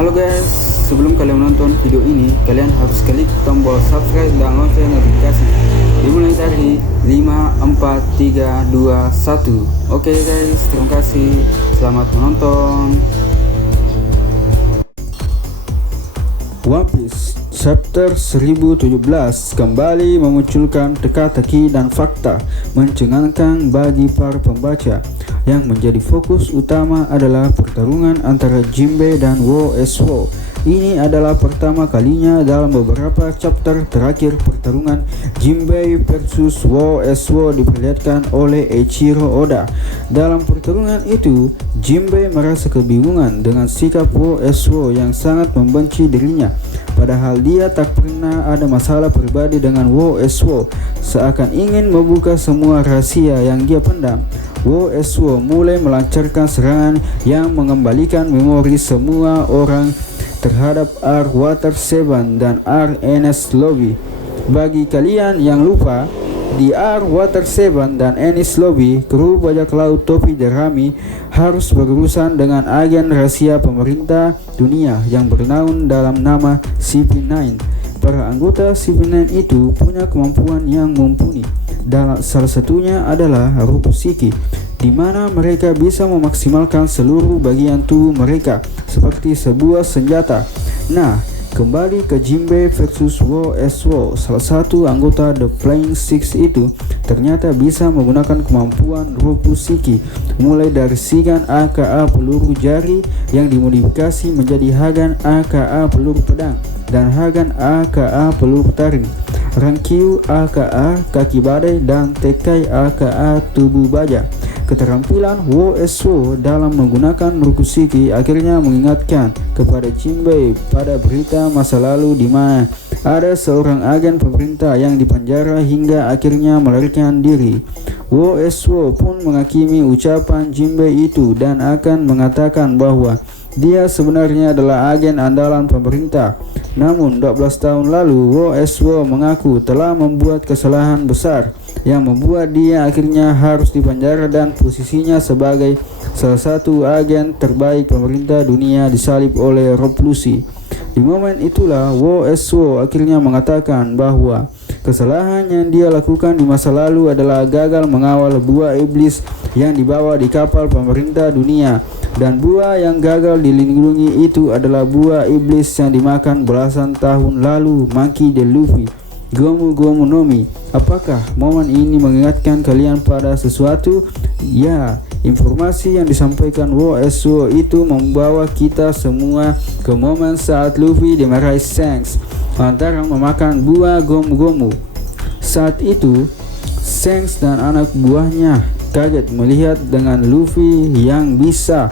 Halo guys, sebelum kalian menonton video ini, kalian harus klik tombol subscribe dan lonceng notifikasi. Dimulai dari 5, 4, 3, 2, 1. Oke guys, terima kasih. Selamat menonton. One Piece Chapter 1017 kembali memunculkan teka-teki dan fakta mencengangkan bagi para pembaca. Yang menjadi fokus utama adalah pertarungan antara Jinbe dan Wo Eswo. Ini adalah pertama kalinya dalam beberapa chapter terakhir pertarungan Jinbe versus Wo Eswo diperlihatkan oleh Eiichiro Oda. Dalam pertarungan itu, Jinbe merasa kebingungan dengan sikap Wo Eswo yang sangat membenci dirinya. Padahal dia tak pernah ada masalah pribadi dengan Wo Eswo. Seakan ingin membuka semua rahasia yang dia pendam, Wo Eswo mulai melancarkan serangan yang mengembalikan memori semua orang terhadap R Water 7 dan R Enies Lobby. Bagi kalian yang lupa, di R Water 7 dan Enies Lobby, kru bajak laut topi jerami harus berurusan dengan agen rahasia pemerintah dunia yang bernaung dalam nama CP9. Para anggota CP9 itu punya kemampuan yang mumpuni. Salah satunya adalah rupa psiki, di mana mereka bisa memaksimalkan seluruh bagian tubuh mereka seperti sebuah senjata. Nah, kembali ke Jinbe versus Wo Eswo, salah satu anggota The Flying Six itu ternyata bisa menggunakan kemampuan rupa psiki, mulai dari Shigan aka peluru jari yang dimodifikasi menjadi Hagan aka peluru pedang dan Hagan aka peluru taring, Rankyu aka kaki badai, dan Tekai aka tubuh baja. Keterampilan Wo Eswo dalam menggunakan Rokusiki akhirnya mengingatkan kepada Jinbe pada berita masa lalu di mana ada seorang agen pemerintah yang dipenjara hingga akhirnya melarikan diri. Wo Eswo pun menghakimi ucapan Jinbe itu dan akan mengatakan bahwa dia sebenarnya adalah agen andalan pemerintah. Namun 12 tahun lalu Wo Eswo mengaku telah membuat kesalahan besar yang membuat dia akhirnya harus dipenjara dan posisinya sebagai salah satu agen terbaik pemerintah dunia disalib oleh Rob Lucci. Di momen itulah Wo Eswo akhirnya mengatakan bahwa kesalahan yang dia lakukan di masa lalu adalah gagal mengawal buah iblis yang dibawa di kapal pemerintah dunia, dan buah yang gagal dilindungi itu adalah buah iblis yang dimakan belasan tahun lalu Monkey D. Luffy, Gomu Gomu no Mi. Apakah momen ini mengingatkan kalian pada sesuatu? Ya, informasi yang disampaikan Wo Eswo itu membawa kita semua ke momen saat Luffy dimarahi Shanks lantaran memakan buah Gomu Gomu. Saat itu, Shanks dan anak buahnya kaget melihat dengan Luffy yang bisa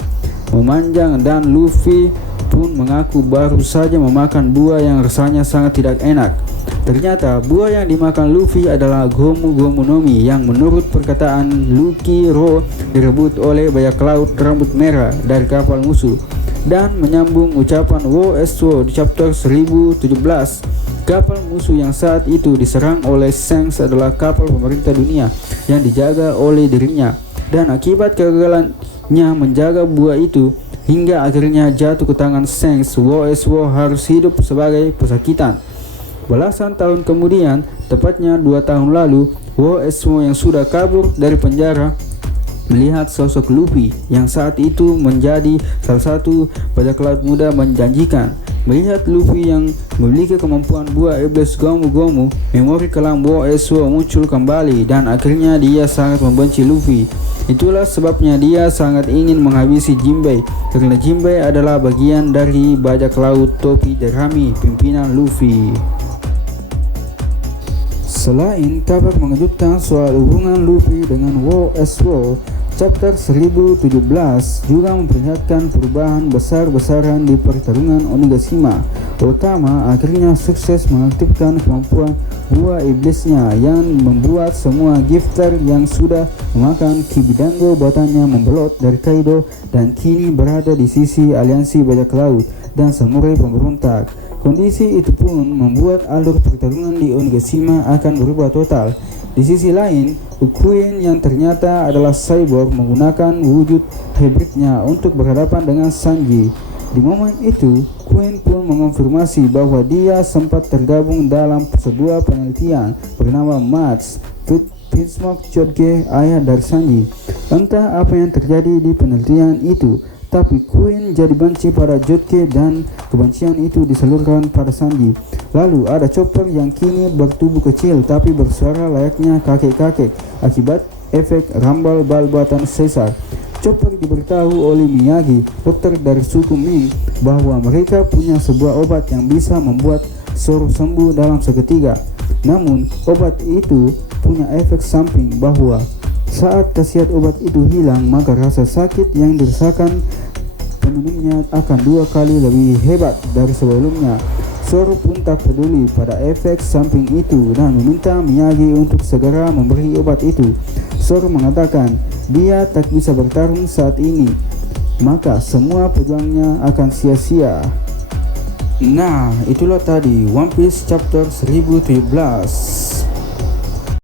memanjang, dan Luffy pun mengaku baru saja memakan buah yang rasanya sangat tidak enak. Ternyata buah yang dimakan Luffy adalah Gomu Gomu no Mi yang menurut perkataan Lucky Ro direbut oleh bajak laut rambut merah dari kapal musuh. Dan menyambung ucapan Wo Eswo di chapter 1017, kapal musuh yang saat itu diserang oleh Shanks adalah kapal pemerintah dunia yang dijaga oleh dirinya, dan akibat kegagalannya menjaga buah itu hingga akhirnya jatuh ke tangan Shanks, Wo Eswo harus hidup sebagai pesakitan. Belasan tahun kemudian, tepatnya 2 tahun lalu, Wo Eswo yang sudah kabur dari penjara melihat sosok Luffy yang saat itu menjadi salah satu bajak laut muda menjanjikan. Melihat Luffy yang memiliki kemampuan buah iblis Gomu Gomu, memori kelam Wo Eswo muncul kembali dan akhirnya dia sangat membenci Luffy. Itulah sebabnya dia sangat ingin menghabisi Jinbe, karena Jinbe adalah bagian dari bajak laut topi jerami pimpinan Luffy. Selain kabar mengejutkan soal hubungan Luffy dengan Wo Eswo, chapter 1017 juga memperlihatkan perubahan besar-besaran di pertarungan Onigashima. Otama akhirnya sukses mengaktifkan kemampuan buah iblisnya yang membuat semua gifter yang sudah memakan Kibidango batanya membelot dari Kaido dan kini berada di sisi aliansi bajak laut dan samurai pemberontak. Kondisi itu pun membuat alur pertarungan di Onigashima akan berubah total. Di sisi lain, Queen yang ternyata adalah cyborg menggunakan wujud hybridnya untuk berhadapan dengan Sanji. Di momen itu, Queen pun mengonfirmasi bahwa dia sempat tergabung dalam sebuah penelitian bernama MATS, Fitzmaurice Chotge, ayah dari Sanji. Entah apa yang terjadi di penelitian itu, tapi Queen jadi benci pada Chotge dan kebencian itu disalurkan pada Sanji. Lalu ada Chopper yang kini bertubuh kecil tapi bersuara layaknya kakek-kakek akibat efek rambal bal buatan Caesar. Chopper diberitahu oleh Miyagi, dokter dari suku Ming, bahwa mereka punya sebuah obat yang bisa membuat Zoro sembuh dalam seketika. Namun, obat itu punya efek samping bahwa saat khasiat obat itu hilang, maka rasa sakit yang dirasakan peminumnya akan 2 kali lebih hebat dari sebelumnya. Zoro pun tak peduli pada efek samping itu dan meminta Miyagi untuk segera memberi obat itu. Zoro mengatakan dia tak bisa bertarung saat ini, maka semua perjuangannya akan sia-sia. Nah, itulah tadi One Piece chapter 1017.